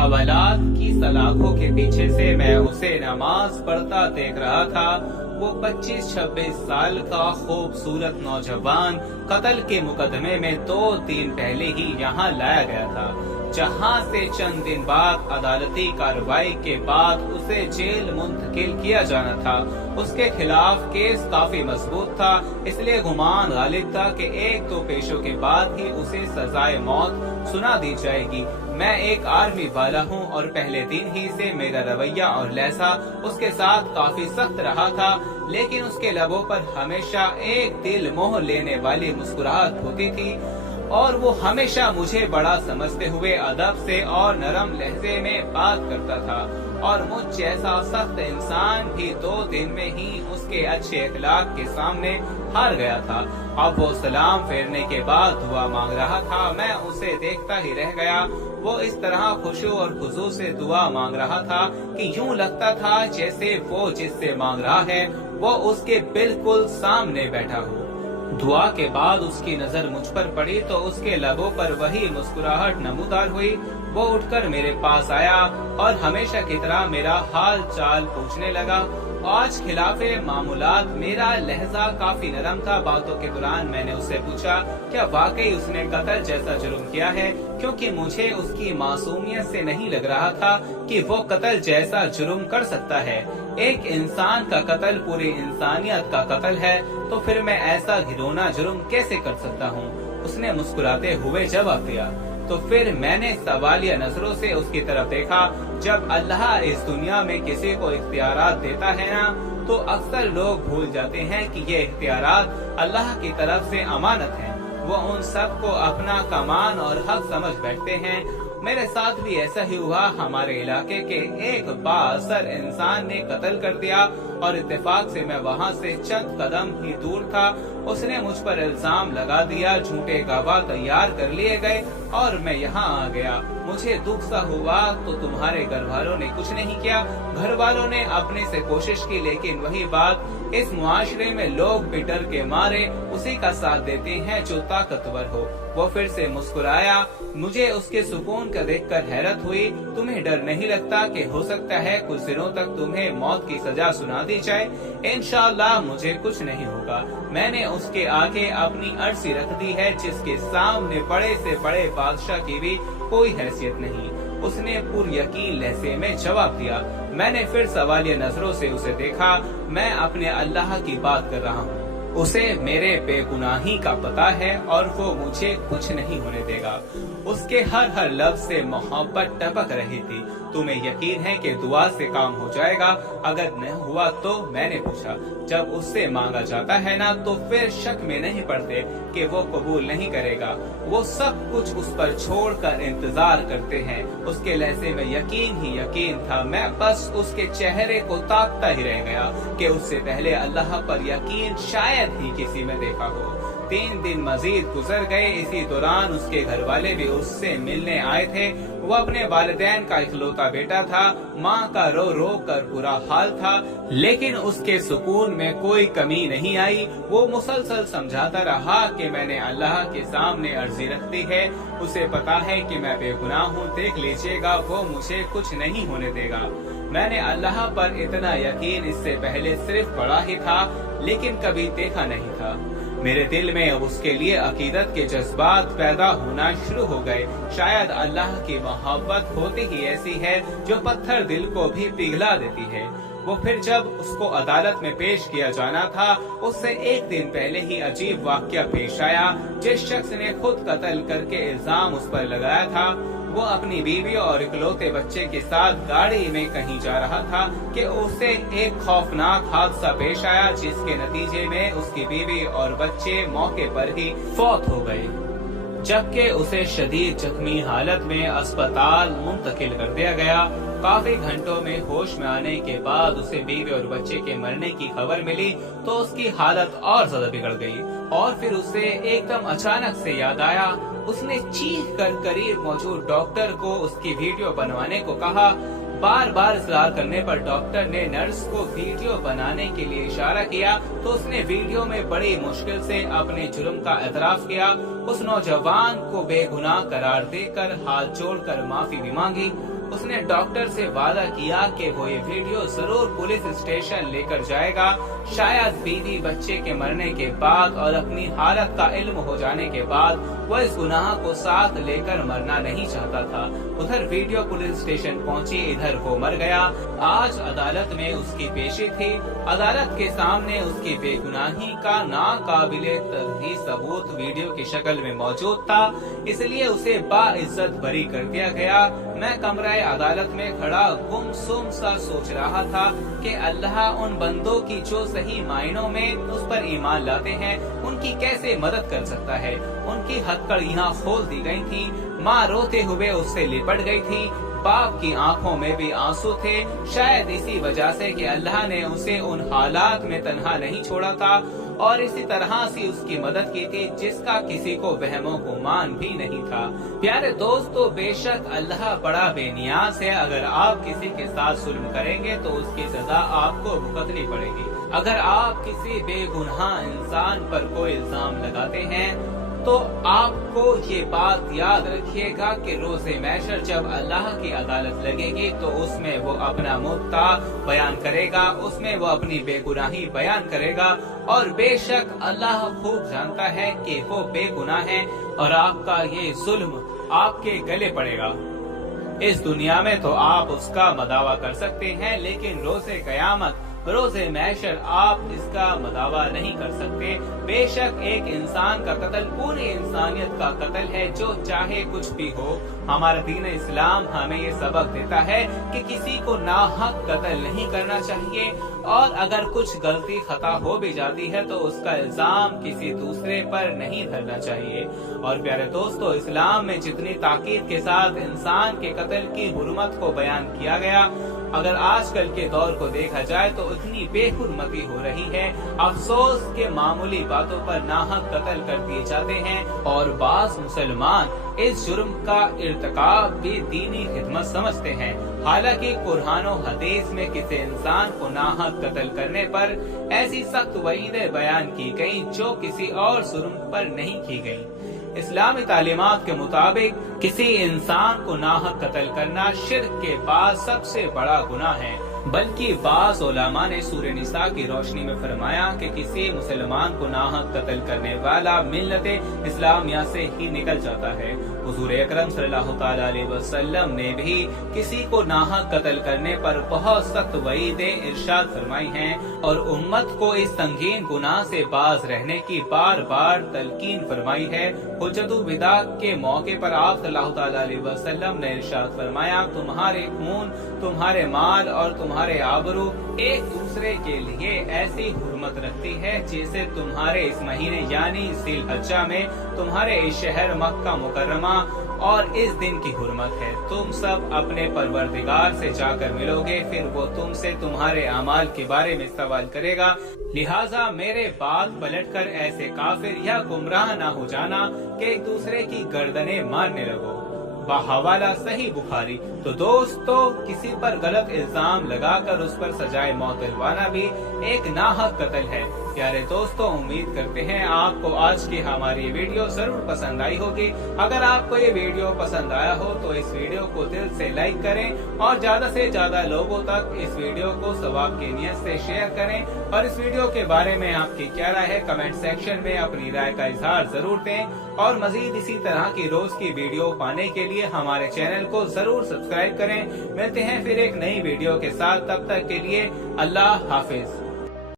हवालात की सलाखों के पीछे से मैं उसे नमाज पढ़ता देख रहा था। वो 25-26 साल का खूबसूरत नौजवान कत्ल के मुकदमे में 2 दिन पहले ही यहाँ लाया गया था, जहाँ से चंद दिन बाद अदालती कार्रवाई के बाद उसे जेल मुंतकिल किया जाना था। उसके खिलाफ केस काफी मजबूत था, इसलिए गुमान गालिब था कि 1-2 पेशों के बाद ही उसे सजाए मौत सुना दी जाएगी। मैं एक आर्मी वाला हूँ और पहले दिन ही से मेरा रवैया और लहजा उसके साथ काफी सख्त रहा था, लेकिन उसके लबों पर हमेशा एक दिल मोह लेने वाली मुस्कुराहट होती थी और वो हमेशा मुझे बड़ा समझते हुए अदब से और नरम लहजे में बात करता था। और मुझ जैसा सख्त इंसान भी 2 दिन में ही उसके अच्छे अखलाक के सामने हार गया था। अब वो सलाम फेरने के बाद दुआ मांग रहा था, मैं उसे देखता ही रह गया। वो इस तरह खुशू और खुजू से दुआ मांग रहा था कि यूं लगता था जैसे वो जिससे मांग रहा है वो उसके बिल्कुल सामने बैठा हो। दुआ के बाद उसकी नजर मुझ पर पड़ी तो उसके लबों पर वही मुस्कुराहट नमूदार हुई। वो उठकर मेरे पास आया और हमेशा की तरह मेरा हाल चाल पूछने लगा। आज खिलाफे मामूलात मेरा लहजा काफी नरम था। बातों के दौरान मैंने उससे पूछा क्या वाकई उसने कत्ल जैसा जुर्म किया है, क्योंकि मुझे उसकी मासूमियत से नहीं लग रहा था कि वो कत्ल जैसा जुर्म कर सकता है। एक इंसान का कत्ल पूरी इंसानियत का कत्ल है, तो फिर मैं ऐसा घिनौना जुर्म कैसे कर सकता हूँ? उसने मुस्कुराते हुए जवाब दिया। तो फिर मैंने सवालिया नजरों से उसकी तरफ देखा। जब अल्लाह इस दुनिया में किसी को इख्तियारात देता है ना, तो अक्सर लोग भूल जाते हैं कि ये इख्तियारात अल्लाह की तरफ से अमानत हैं। वो उन सब को अपना कमान और हक समझ बैठते हैं। मेरे साथ भी ऐसा ही हुआ। हमारे इलाके के एक बाअसर इंसान ने कत्ल कर दिया और इत्तेफाक से मैं वहाँ से चंद कदम ही दूर था। उसने मुझ पर इल्जाम लगा दिया, झूठे गवाह तैयार कर लिए गए और मैं यहाँ आ गया। मुझे दुख सा हुआ तो तुम्हारे घर वालों ने कुछ नहीं किया। घर वालों ने अपने से कोशिश की, लेकिन वही बात, इस मुआशरे में लोग भी डर के मारे उसी का साथ देते हैं जो ताकतवर हो। वो फिर से मुस्कुराया। मुझे उसके सुकून का देखकर हैरत हुई। तुम्हें डर नहीं लगता कि हो सकता है कुछ दिनों तक तुम्हें मौत की सजा सुना दी जाए? इंशाअल्लाह मुझे कुछ नहीं होगा। मैंने उसके आगे अपनी अर्जी रख दी है, जिसके सामने बड़े से बड़े बादशाह की भी कोई हैसियत नहीं। उसने पुर यकीन लहजे में जवाब दिया। मैंने फिर सवालिया नजरों से उसे देखा। मैं अपने अल्लाह की बात कर रहा हूँ। उसे मेरे बेगुनाही का पता है और वो मुझे कुछ नहीं होने देगा। उसके हर लफ्ज से मोहब्बत टपक रही थी। तुम्हें यकीन है कि दुआ से काम हो जाएगा? अगर न हुआ तो? मैंने पूछा। जब उससे मांगा जाता है ना, तो फिर शक में नहीं पड़ते कि वो कबूल नहीं करेगा। वो सब कुछ उस पर छोड़कर इंतजार करते हैं। उसके लहजे में यकीन ही यकीन था। मैं बस उसके चेहरे को ताकता ही रह गया कि उससे पहले अल्लाह पर यकीन शायद ही किसी में देखा हो। 3 दिन मजीद गुजर गए। इसी दौरान उसके घर वाले भी उससे मिलने आए थे। वो अपने वालिदैन का इकलौता बेटा था। माँ का रो रो कर बुरा हाल था, लेकिन उसके सुकून में कोई कमी नहीं आई। वो मुसलसल समझाता रहा कि मैंने अल्लाह के सामने अर्जी रख दी है। उसे पता है कि मैं बेगुनाह हूँ। देख लीजिएगा, वो मुझे कुछ नहीं होने देगा। मैंने अल्लाह पर इतना यकीन इससे पहले सिर्फ पढ़ा ही था, लेकिन कभी देखा नहीं था। मेरे दिल में उसके लिए अकीदत के जज्बात पैदा होना शुरू हो गए। शायद अल्लाह की मोहब्बत होती ही ऐसी है जो पत्थर दिल को भी पिघला देती है। वो फिर जब उसको अदालत में पेश किया जाना था, उससे 1 दिन पहले ही अजीब वाकया पेश आया। जिस शख्स ने खुद कत्ल करके इल्जाम उस पर लगाया था, वो अपनी बीवी और इकलौते बच्चे के साथ गाड़ी में कहीं जा रहा था कि उसे एक खौफनाक हादसा पेश आया, जिसके नतीजे में उसकी बीवी और बच्चे मौके पर ही फौत हो गए, जबकि उसे शदीद जख्मी हालत में अस्पताल मुंतकिल कर दिया गया। काफी घंटों में होश में आने के बाद उसे बीवी और बच्चे के मरने की खबर मिली तो उसकी हालत और ज्यादा बिगड़ गई और फिर उसे एकदम अचानक से याद आया। उसने चीख कर करीब मौजूद डॉक्टर को उसकी वीडियो बनवाने को कहा। बार बार इसरार करने पर डॉक्टर ने नर्स को वीडियो बनाने के लिए इशारा किया तो उसने वीडियो में बड़ी मुश्किल से अपने जुर्म का एतराफ किया। उस नौजवान को बेगुनाह करार देकर हाथ जोड़कर माफी भी मांगी। اس نے ڈاکٹر سے وعدہ کیا کہ وہ یہ ویڈیو ضرور پولیس اسٹیشن لے کر جائے گا. شاید بیوی بچے کے مرنے کے بعد اور اپنی حالت کا علم ہو جانے کے بعد وہ اس گناہ کو ساتھ لے کر مرنا نہیں چاہتا تھا. ادھر ویڈیو پولیس اسٹیشن پہنچی، ادھر وہ مر گیا. آج عدالت میں اس کی پیشی تھی. عدالت کے سامنے اس کی بے گناہی کا ناقابل تردید ثبوت ویڈیو کی شکل میں موجود تھا، اس لیے اسے باعزت بری کر دیا گیا. میں کمرہ عدالت میں کھڑا گمسم سا سوچ رہا تھا کہ اللہ ان بندوں کی جو صحیح معنوں میں اس پر ایمان لاتے ہیں ان کی کیسے مدد کر سکتا ہے. ان کی ہتھکڑیاں کھول دی گئی تھی. ماں روتے ہوئے اس سے لپٹ گئی تھی. باپ کی آنکھوں میں بھی آنسو تھے، شاید اسی وجہ سے کہ اللہ نے اسے ان حالات میں تنہا نہیں چھوڑا تھا اور اسی طرح سے اس کی مدد کی تھی جس کا کسی کو وہم و گمان بھی نہیں تھا. پیارے دوستو، بے شک اللہ بڑا بے نیاز ہے. اگر آپ کسی کے ساتھ ظلم کریں گے تو اس کی سزا آپ کو بھگتنی پڑے گی. اگر آپ کسی بے گناہ انسان پر کوئی الزام لگاتے ہیں تو آپ کو یہ بات یاد رکھیے گا کہ روز محشر جب اللہ کی عدالت لگے گی تو اس میں وہ اپنا مدعا بیان کرے گا، اس میں وہ اپنی بے گناہی بیان کرے گا، اور بے شک اللہ خوب جانتا ہے کہ وہ بے گناہ ہے اور آپ کا یہ ظلم آپ کے گلے پڑے گا. اس دنیا میں تو آپ اس کا مداوع کر سکتے ہیں، لیکن روز قیامت، روز محشر آپ اس کا مداوع نہیں کر سکتے. بے شک ایک انسان کا قتل پوری انسانیت کا قتل ہے، جو چاہے کچھ بھی ہو. ہمارا دین اسلام ہمیں یہ سبق دیتا ہے کہ کسی کو ناحق قتل نہیں کرنا چاہیے، اور اگر کچھ غلطی خطا ہو بھی جاتی ہے تو اس کا الزام کسی دوسرے پر نہیں دھرنا چاہیے. اور پیارے دوستو، اسلام میں جتنی تاکید کے ساتھ انسان کے قتل کی حرمت کو بیان کیا گیا، اگر آج کل کے دور کو دیکھا جائے تو اتنی بے حرمتی ہو رہی ہے. افسوس کہ معمولی باتوں پر ناحق قتل کر دیے جاتے ہیں، اور بعض مسلمان اس جرم کا ارتکاب بھی دینی خدمت سمجھتے ہیں. حالانکہ قرآن و حدیث میں کسی انسان کو ناحق قتل کرنے پر ایسی سخت وعیدیں بیان کی گئی جو کسی اور جرم پر نہیں کی گئی. اسلامی تعلیمات کے مطابق کسی انسان کو ناحق قتل کرنا شرک کے بعد سب سے بڑا گناہ ہے. بلکہ بعض علماء نے سورہ نساء کی روشنی میں فرمایا کہ کسی مسلمان کو ناحق قتل کرنے والا ملت اسلامیہ سے ہی نکل جاتا ہے. حضور اکرم صلی اللہ تعالی علیہ وسلم نے بھی کسی کو ناحق قتل کرنے پر بہت سخت وعیدیں ارشاد فرمائی ہیں، اور امت کو اس سنگین گناہ سے باز رہنے کی بار بار تلقین فرمائی ہے. حجت الوداع کے موقع پر آپ صلی اللہ تعالی علیہ وسلم نے ارشاد فرمایا، تمہارے خون، تمہارے مال اور تمہارے آبرو ایک دوسرے کے لیے ایسی حرمت رکھتی ہے جیسے تمہارے اس مہینے یعنی ذی الحجہ میں تمہارے اس شہر مکہ مکرمہ اور اس دن کی حرمت ہے. تم سب اپنے پروردگار سے جا کر ملو گے، پھر وہ تم سے تمہارے اعمال کے بارے میں سوال کرے گا. لہٰذا میرے بعد پلٹ کر ایسے کافر یا گمراہ نہ ہو جانا کہ ایک دوسرے کی گردنیں مارنے لگو. بحوالہ صحیح بخاری. تو دوستو، کسی پر غلط الزام لگا کر اس پر سزائے موت دلوانا بھی ایک ناحق قتل ہے. پیارے دوستو، امید کرتے ہیں آپ کو آج کی ہماری ویڈیو ضرور پسند آئی ہوگی. اگر آپ کو یہ ویڈیو پسند آیا ہو تو اس ویڈیو کو دل سے لائک کریں اور زیادہ سے زیادہ لوگوں تک اس ویڈیو کو ثواب کی نیت سے شیئر کریں. اور اس ویڈیو کے بارے میں آپ کی کیا رائے ہے کمنٹ سیکشن میں اپنی رائے کا اظہار ضرور دیں. اور مزید اسی طرح کی روز کی ویڈیو پانے کے لیے ہمارے چینل کو ضرور سبسکرائب کریں. ملتے ہیں پھر ایک نئی ویڈیو کے ساتھ، تب تک کے لیے اللہ حافظ.